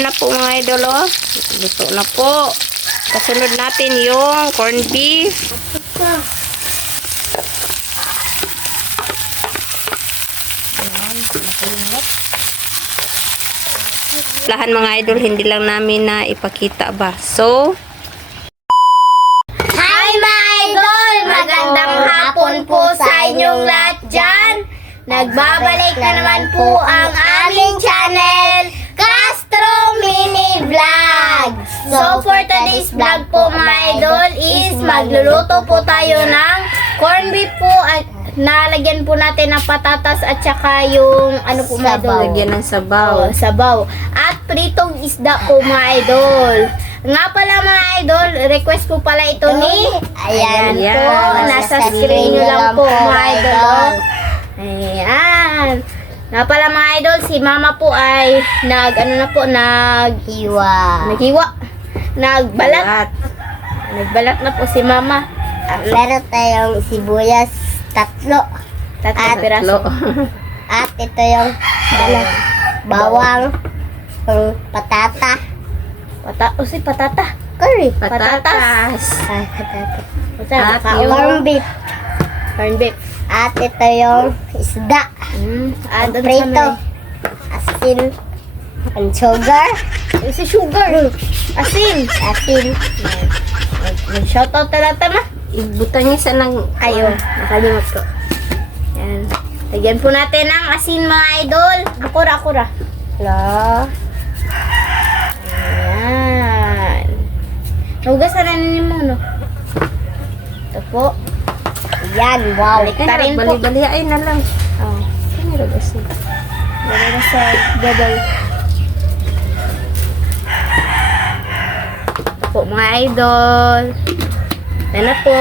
na po mga idol, oh. Luto na po. Kasunod natin yung corned beef. Lahan mga idol, hindi lang namin na ipakita ba. So, Hi mga idol! Magandang hapon po sa inyong lahat dyan. Nagbabalik na naman po ang aming channel, Castro Mini Vlog. So for today's vlog po mga idol is magluluto po tayo ng corned beef po at nalagyan po natin ng patatas at saka yung ano po mga idol? lagyan ng sabaw. Sabaw. At pritong isda po mga idol. Nga pala mga idol, request po pala ito ni Ayan po, nasa screen nyo lang po mga idol. Ayan. Nga pala mga idol, si mama po ay naghiwa. Nagbalat. Nagbalat na po si mama. Meron tayong sibuyas, tatlo. Tatlong piraso. At ito yung bawang, yung patata. Patata. Curry. Patatas. At At corned beef. corned beef. At ito yung isda. At Prito. Asin. And sugar. si sugar. Asin. Asin. Mag-shoutout na natin ma. Ibutan niya sa nang... Ayun, nakalimot ko. Yan. Lagyan po natin ng asin mga idol. Akura. Hello. Ayan. Hugasan na ninyo mo, no? Ito po. Yan, wow. Baliktarin po. Bali-balihain na lang. Oh. Ano rin kasi? Lagyan na sa double. Ito po mga idol. Ito na po.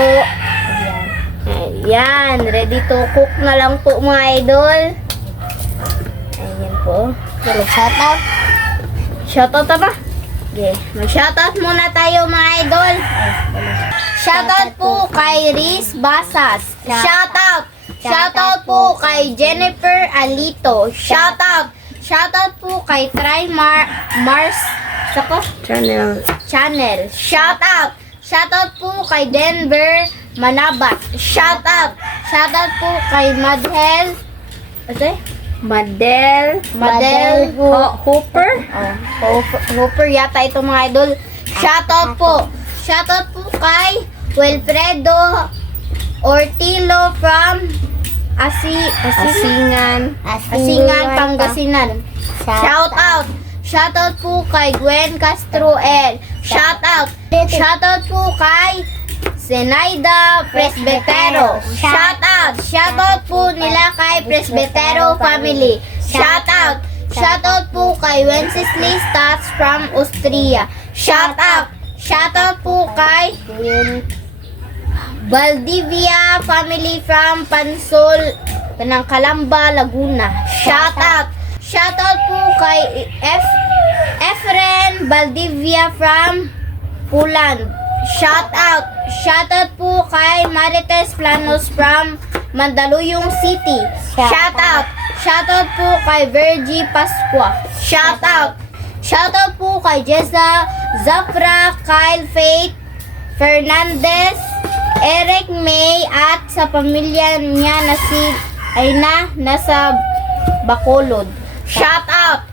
Ayan. Ready to cook na lang po mga idol. Ayan po. Shoutout. Shoutout na ba? Okay. Mag-shoutout muna tayo mga idol. Shoutout po kay Riz Basas. Shoutout. Shoutout po kay Jennifer Alito. Shoutout. Shoutout po kay Mars Sako Channel. Shoutout. Shoutout po kay Denver Manabat. Shoutout. Shoutout po kay Madel. Madel Hooper. Hooper yata ito mga idol. Shoutout po. Shoutout po kay Wilfredo Ortilo from Asingan, Pangasinan. Shoutout. Shoutout po kay Gwen Castro L. Shoutout. Shoutout po kay Zenaida Presbetero. Shoutout. Shoutout po nila kay Presbetero family. Shoutout. Shoutout po kay Wenceslas Stats from Austria. Shoutout. Shoutout po kay Valdivia family from Pansol, Calamba, Laguna. Shoutout. Shoutout po kay Efren Valdivia from Poland. Shoutout. Shoutout po kay Marites Planos from Mandaluyong City. Shoutout. Shoutout po kay Virgie Pasqua. Shoutout. Shoutout po kay Jessa Zafra, Kyle Faith Fernandez, Eric May at sa pamilya niya na si Aina nasa Bacolod. Shoutout.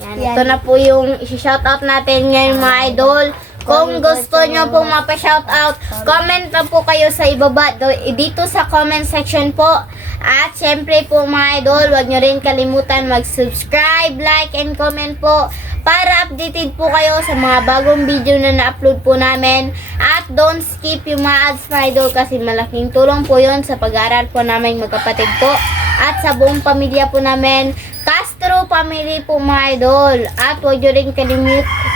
Yan, ito na po yung i-shoutout natin ngayon mga idol. Kung gusto nyo pong mapa-shoutout, comment lang po kayo sa ibaba dito sa comment section po. At syempre po mga idol, huwag nyo rin kalimutan mag-subscribe, like, and comment po para updated po kayo sa mga bagong video na na-upload po namin. At don't skip yung mga ads mga idol kasi malaking tulong po yun sa pag-aaral po namin magkapatid po at sa buong pamilya po namin. Castro family po mga idol. At huwag nyo rin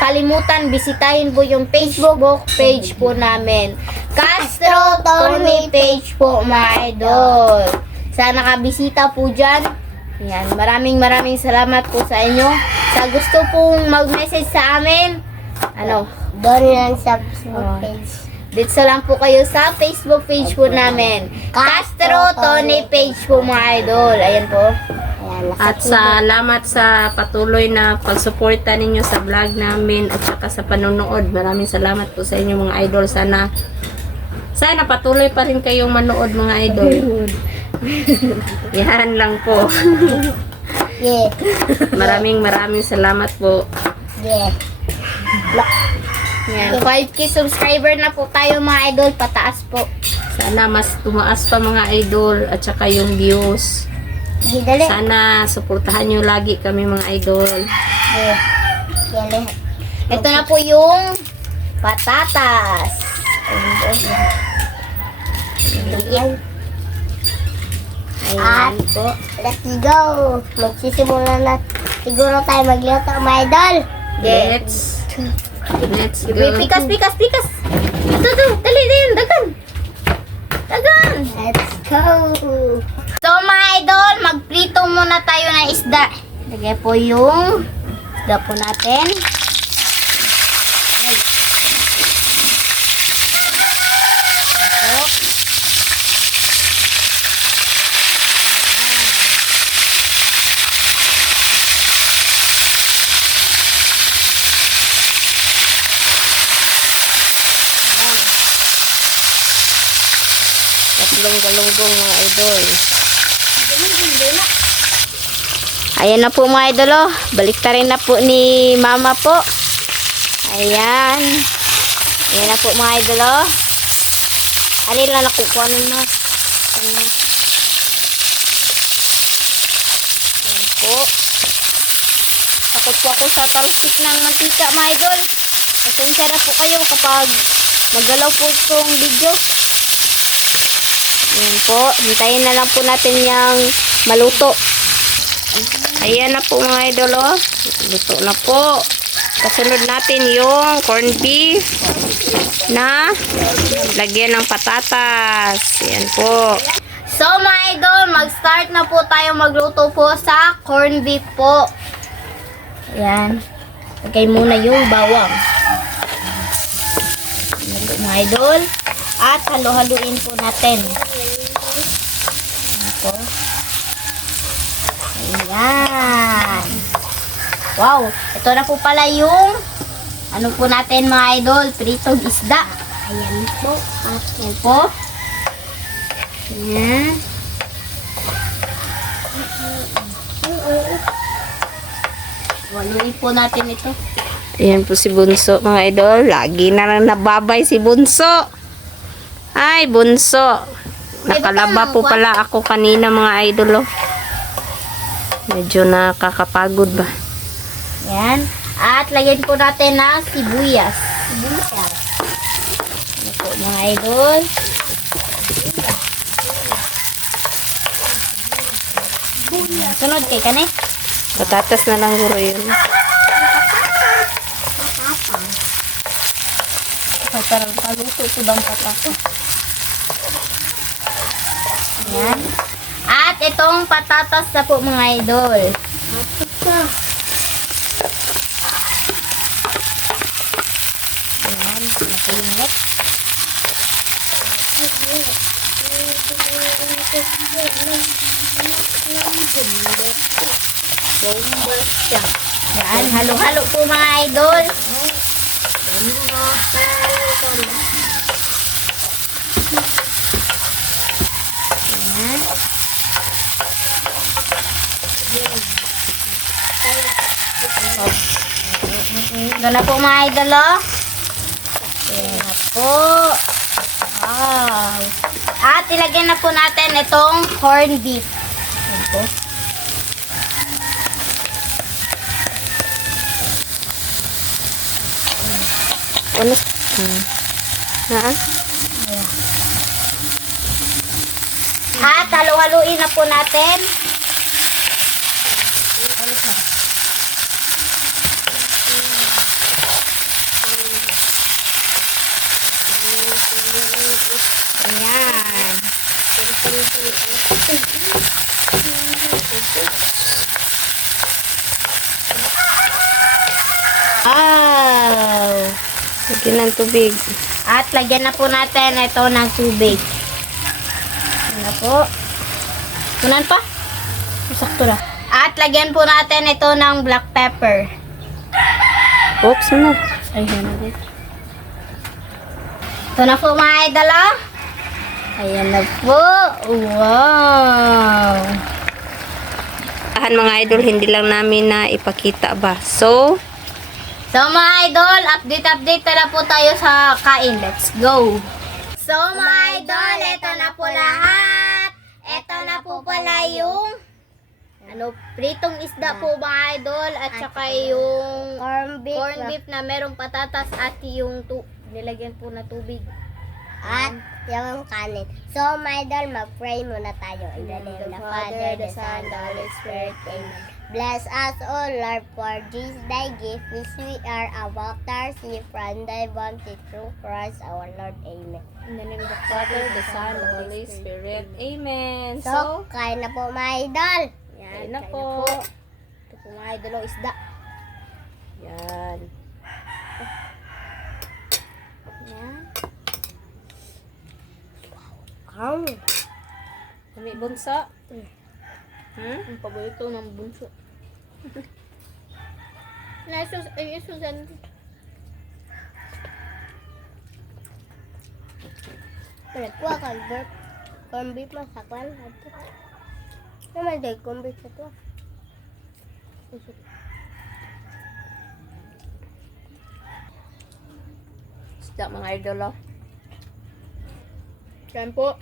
kalimutan bisitahin po yung Facebook page po namin, Castro Tony page po mga idol. Sana nakabisita po dyan. Yan, maraming salamat po sa inyo. Sa gusto pong mag-message sa amin, Doon yan sa Facebook page. dito lang po kayo sa Facebook page po namin, Castro Tony page po mga idol. Ayan po. Ayan. At salamat sa patuloy na pagsuporta ninyo sa vlog namin at saka sa panonood. Maraming salamat po sa inyo mga idol. Sana patuloy pa rin kayong manood mga idol. Yan lang po. Yeah. Maraming salamat po. Yeah. Yan, 5K subscriber na po tayo mga idol, pataas po. Sana mas tumaas pa mga idol at saka yung views. Gidali. Sana suportahan nyo lagi kami mga idol. Yeah. Yeah. Ito na po yung patatas. Yan. Ayan po. Let's go. Magsisimula na siguro tayo magluto, mga idol. Let's go. Pikas. Ito, dali din, dagan. Let's go. So mga idol, magprito muna tayo ng isda. Lagay po yung isda po natin. Tatlong galunggong mga idol. Ayan na po mga idol, oh. Baliktarin na po ni mama po. Ayan. Ayan na po mga idol, oh. Alin lang nakukuha mo. Ayan po. Takot po ako sa talsik ng mantika mga idol. Pasensya na po kayo kapag magalaw po itong video. Ayan po. Hintayin na lang po natin yung maluto. Ayan na po mga idol, oh. Luto na po. Kasunod natin yung corned beef na lagyan ng patatas. Ayan po. So mga idol, mag-start na po tayo magluto po sa corned beef po. Ayan. Lagay muna yung bawang. Ayan po mga idol. At halo-haluin po natin. Ayan po. Ayan. Wow. Ito na po pala yung ano po natin mga idol, pritong isda. Ayan po. Ayan po. Ayan. Haluin po natin ito. Ayan po si Bunso mga idol. Lagi na lang nababay si Bunso. Ay, Bunso. Nakalaba po pala ako kanina mga idol, oh. Medyo nakakapagod ba? Ayan. At lagyan po natin ng sibuyas. Ano po mga idol. Sunod kay kani. Patatas na lang guro yun. Parang paluto ito bang patatas. Ayan. At itong patatas na po mga idol. Ayan. Napilinit. Ayan. Halo-halo po mga idol. Ayan. Ito na po mga idol, oh. Ayan na po. Wow. At ilagyan na po natin itong corned beef. Ayan po. Ano? Naan? At halo-haluin na po natin. Ayan. Wow. Lagyan ng tubig. At lagyan na po natin ito ng tubig. Ayan na po. Tunan pa. Sakto na. At lagyan po natin ito ng black pepper. Oops, ano? Ayan na din. Ito na po mga idol, oh. Ayan na po. Wow. Mga idol, hindi lang namin na ipakita ba. So Mga idol, update na po tayo sa kain. Let's go. So mga idol, ito na po lahat. Ito na po pala yung pritong isda po mga idol. At saka yung corn beef na merong patatas at yung nilagyan po na tubig. At yung kanin. So, my idol, mag-pray muna tayo. In the name of the Father, the Son, the Holy Spirit. Amen. Bless us, O Lord, for this thy gift, which we are about to receive from thy bounty through Christ our Lord. Amen. in the name of the Father, the Son, the Holy Spirit. Amen. So, kain na po, my idol. Kain na po. Ito po mga idol, oh, isda. Yan. Yan. Kami bunso. Ang paborito ng bunso. Susan. Pero kuha ka, corn beef masakwan. Naman day corn beef ito. Isda mga idol, oh. Yan po.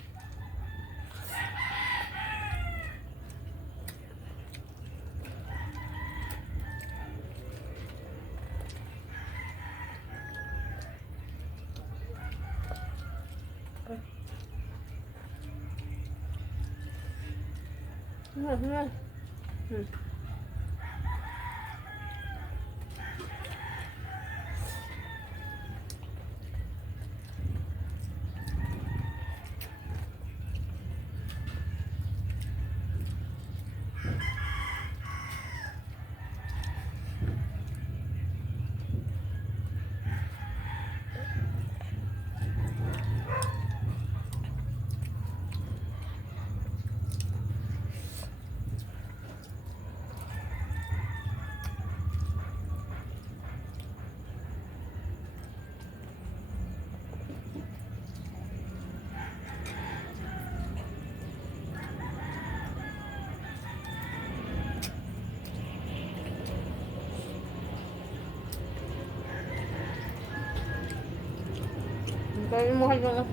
Kain mo hanggang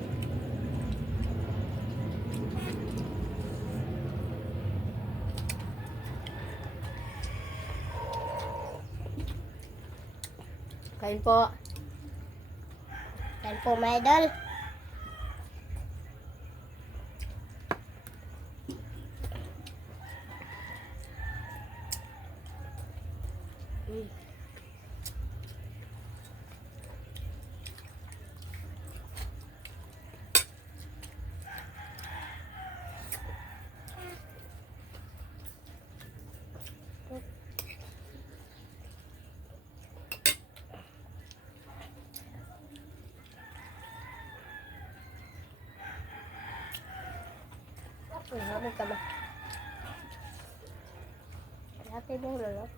Kain po. Yan po, my idol. Ano ka ba? Ate mo lolo.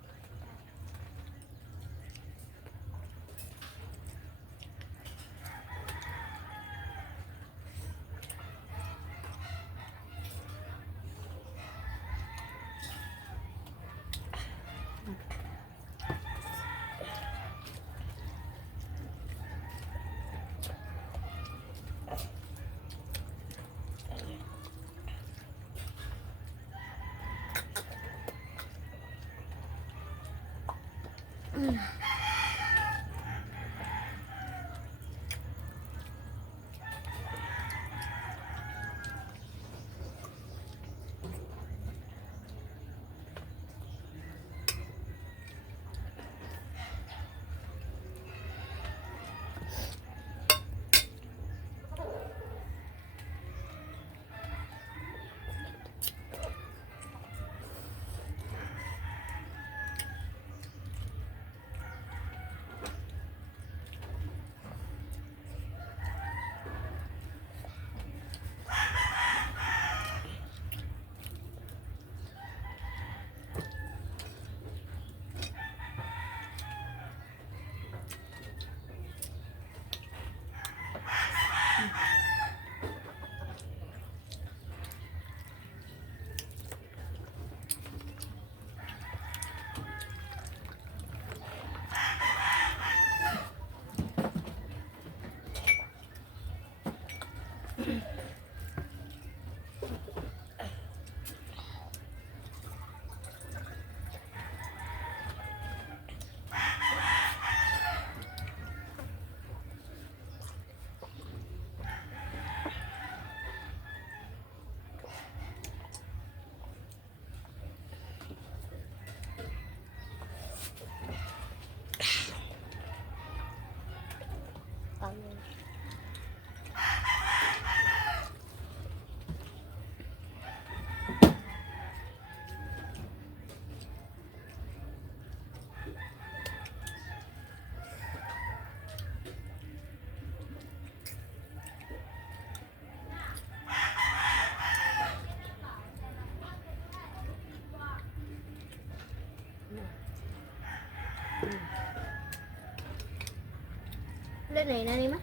Wala na yun, nani ma?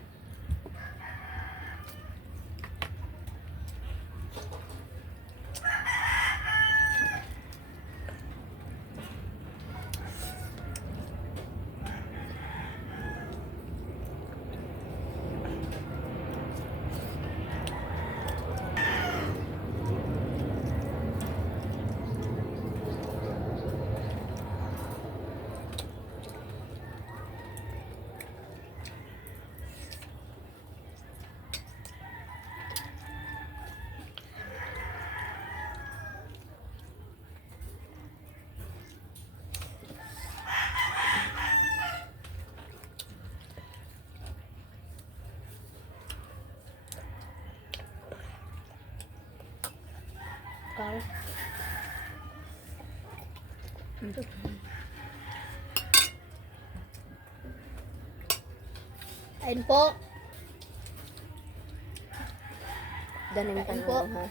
Kau. Ayun po. Daning Ayun po. po. Ha?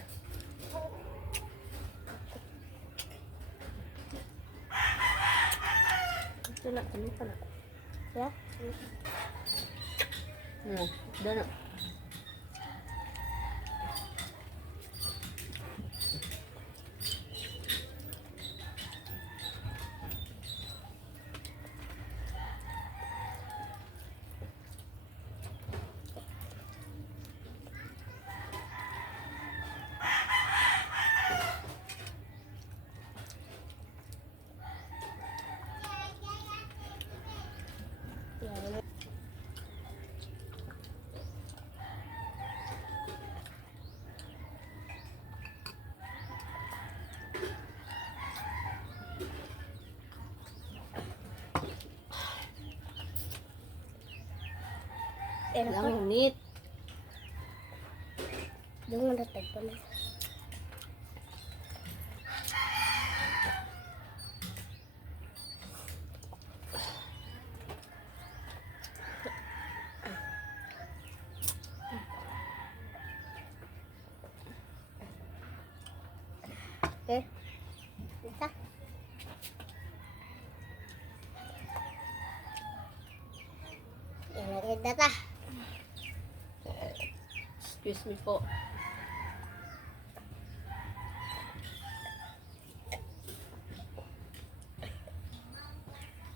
Ito na, ano pa na? Yeah. Dana. Lang unit. Doon mo natag pa na. Okay. Isa. Yan na ta. Excuse me po.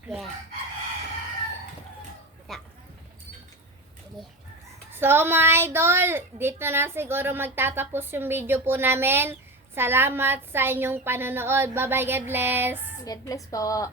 Yeah. Ta. Sige. So mga idol, dito na siguro magtatapos yung video po namin. Salamat sa inyong panonood. Bye bye, God bless. God bless po.